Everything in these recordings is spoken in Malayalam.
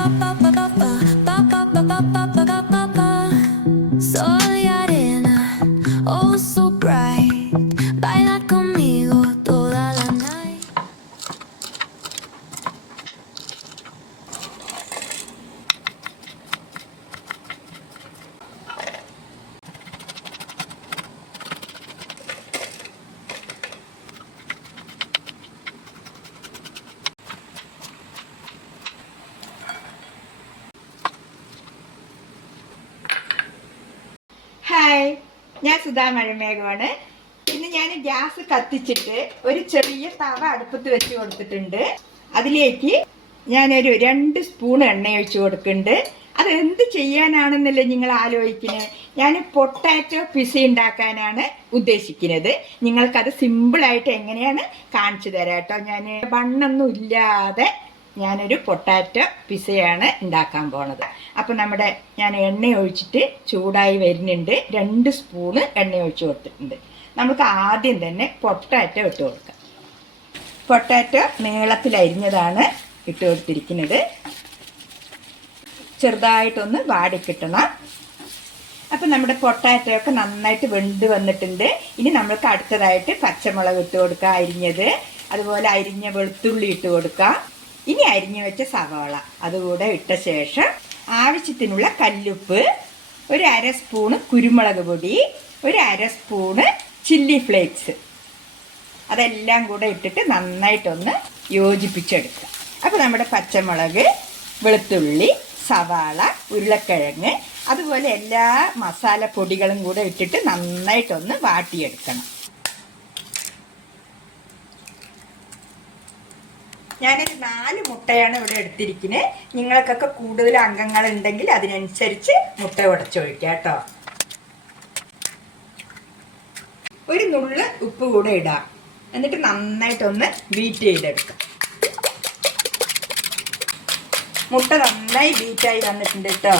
ba ba ba ഞാൻ സുധാ മഴമേഘമാണ്. ഇന്ന് ഞാൻ ഗ്യാസ് കത്തിച്ചിട്ട് ഒരു ചെറിയ തവ അടുപ്പത്ത് വെച്ച് കൊടുത്തിട്ടുണ്ട്. അതിലേക്ക് ഞാനൊരു രണ്ട് സ്പൂൺ എണ്ണ ഒഴിച്ചു കൊടുക്കുന്നുണ്ട്. അത് എന്ത് ചെയ്യാനാണെന്നല്ലേ നിങ്ങൾ ആലോചിക്കുന്നത് ഞാൻ പൊട്ടാറ്റോ പിസ ഉണ്ടാക്കാനാണ് ഉദ്ദേശിക്കുന്നത്. നിങ്ങൾക്കത് സിമ്പിളായിട്ട് എങ്ങനെയാണ് കാണിച്ചു തരാം കേട്ടോ ഞാൻ ബണ്ണൊന്നും ഇല്ലാതെ ഞാനൊരു പൊട്ടാറ്റോ പിസയാണ് ഉണ്ടാക്കാൻ പോണത്. അപ്പം നമ്മുടെ ഞാൻ എണ്ണ ഒഴിച്ചിട്ട് ചൂടായി വരുന്നുണ്ട്. രണ്ട് സ്പൂണ് എണ്ണ ഒഴിച്ച് കൊടുത്തിട്ടുണ്ട്. നമുക്ക് ആദ്യം തന്നെ പൊട്ടാറ്റോ ഇട്ട് കൊടുക്കാം. പൊട്ടാറ്റോ നീളത്തിൽ അരിഞ്ഞതാണ് ഇട്ട് കൊടുത്തിരിക്കുന്നത്. ചെറുതായിട്ടൊന്ന് വാടിക്കിട്ടണം അപ്പം നമ്മുടെ പൊട്ടാറ്റോ ഒക്കെ നന്നായിട്ട് വെന്ത് വന്നിട്ടുണ്ട്. ഇനി നമ്മൾക്ക് അടുത്തതായിട്ട് പച്ചമുളക് ഇട്ട് കൊടുക്കുക അരിഞ്ഞത്. അതുപോലെ അരിഞ്ഞ വെളുത്തുള്ളി ഇട്ട് കൊടുക്കുക ഇനി അരിഞ്ഞു വെച്ച സവാള. അതുകൂടെ ഇട്ട ശേഷം ആവശ്യത്തിനുള്ള കല്ലുപ്പ് ഒരു അര സ്പൂണ് കുരുമുളക് പൊടി ഒരു അര സ്പൂണ് ചില്ലി ഫ്ലേക്സ്. അതെല്ലാം കൂടെ ഇട്ടിട്ട് നന്നായിട്ടൊന്ന് യോജിപ്പിച്ചെടുക്കുക. അപ്പോൾ നമ്മുടെ പച്ചമുളക് വെളുത്തുള്ളി സവാള ഉരുളക്കിഴങ്ങ് അതുപോലെ എല്ലാ മസാല പൊടികളും കൂടെ ഇട്ടിട്ട് നന്നായിട്ടൊന്ന് വാട്ടിയെടുക്കണം. ഞാനൊരു നാല് മുട്ടയാണ് ഇവിടെ എടുത്തിരിക്കുന്നത് നിങ്ങൾക്കൊക്കെ കൂടുതൽ അംഗങ്ങൾ ഉണ്ടെങ്കിൽ അതിനനുസരിച്ച് മുട്ട ഉടച്ചൊഴിക്കുക കേട്ടോ. ഒരു നുള്ള് ഉപ്പ് കൂടെ ഇടാം. എന്നിട്ട് നന്നായിട്ടൊന്ന് ബീറ്റ് ചെയ്തെടുക്കാം. മുട്ട നന്നായി ബീറ്റായി വന്നിട്ടുണ്ട് കേട്ടോ.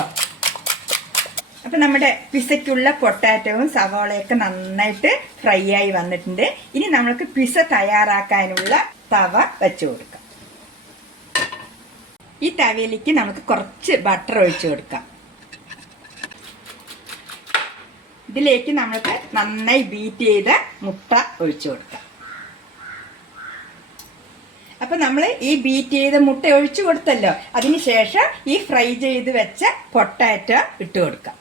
അപ്പൊ നമ്മുടെ പിസയ്ക്കുള്ള പൊട്ടാറ്റവും സവാളയൊക്കെ നന്നായിട്ട് ഫ്രൈ ആയി വന്നിട്ടുണ്ട്. ഇനി നമ്മൾക്ക് പിസ തയ്യാറാക്കാനുള്ള തവ വെച്ചു കൊടുക്കാം. ഈ തവയിലേക്ക് നമുക്ക് കുറച്ച് ബട്ടർ ഒഴിച്ചു കൊടുക്കാം. ഇതിലേക്ക് നമുക്ക് നന്നായി ബീറ്റ് ചെയ്ത മുട്ട ഒഴിച്ചു കൊടുക്കാം. അപ്പൊ നമ്മൾ ഈ ബീറ്റ് ചെയ്ത മുട്ട ഒഴിച്ചു കൊടുത്തല്ലോ. അതിനുശേഷം ഈ ഫ്രൈ ചെയ്ത് വെച്ച പൊട്ടാറ്റോ ഇട്ട് കൊടുക്കാം.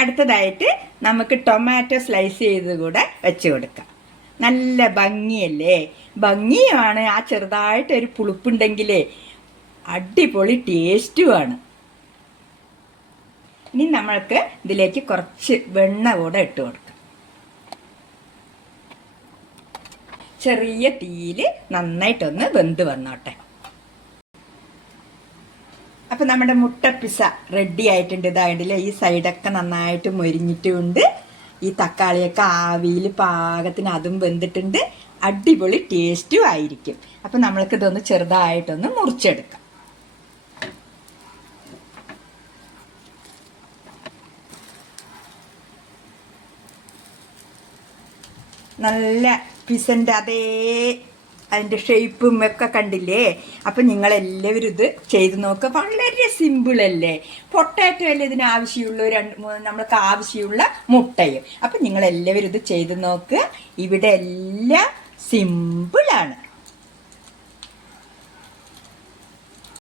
അടുത്തതായിട്ട് നമുക്ക് ടൊമാറ്റോ സ്ലൈസ് ചെയ്ത് കൂടെ വെച്ച് കൊടുക്കാം. നല്ല ഭംഗിയല്ലേ? ഭംഗിയാണ്. ആ ചെറുതായിട്ട് ഒരു പുളിപ്പുണ്ടെങ്കിലേ അടിപൊളി ടേസ്റ്റുമാണ്. ഇനി നമ്മൾക്ക് ഇതിലേക്ക് കുറച്ച് വെണ്ണ കൂടെ ഇട്ട് കൊടുക്കാം. ചെറിയ തീയിൽ നന്നായിട്ടൊന്ന് വെന്ത് വന്നോട്ടെ. അപ്പൊ നമ്മുടെ മുട്ട പിസ റെഡി ആയിട്ടുണ്ട് ഇതായിട്ടില്ല ഈ സൈഡൊക്കെ നന്നായിട്ട് മൊരിഞ്ഞിട്ടുമുണ്ട് ഈ തക്കാളിയൊക്കെ ആവിയിൽ പാകത്തിന് അതും വെന്തിട്ടുണ്ട്. അടിപൊളി ടേസ്റ്റും ആയിരിക്കും. അപ്പൊ നമ്മൾക്ക് ഇതൊന്ന് ചെറുതായിട്ടൊന്ന് മുറിച്ചെടുക്കാം. നല്ല പിസന്റെ അതേ അതിന്റെ ഷേപ്പും ഒക്കെ കണ്ടില്ലേ? അപ്പം നിങ്ങളെല്ലാവരും ഇത് ചെയ്ത് നോക്കുക വളരെ സിമ്പിളല്ലേ പൊട്ടാറ്റോ അല്ലേ ഇതിന് ആവശ്യമുള്ള? രണ്ട് നമ്മൾക്ക് ആവശ്യമുള്ള മുട്ടയും. അപ്പം നിങ്ങളെല്ലാവരും ഇത് ചെയ്ത് നോക്കുക ഇവിടെ എല്ലാം സിമ്പിളാണ്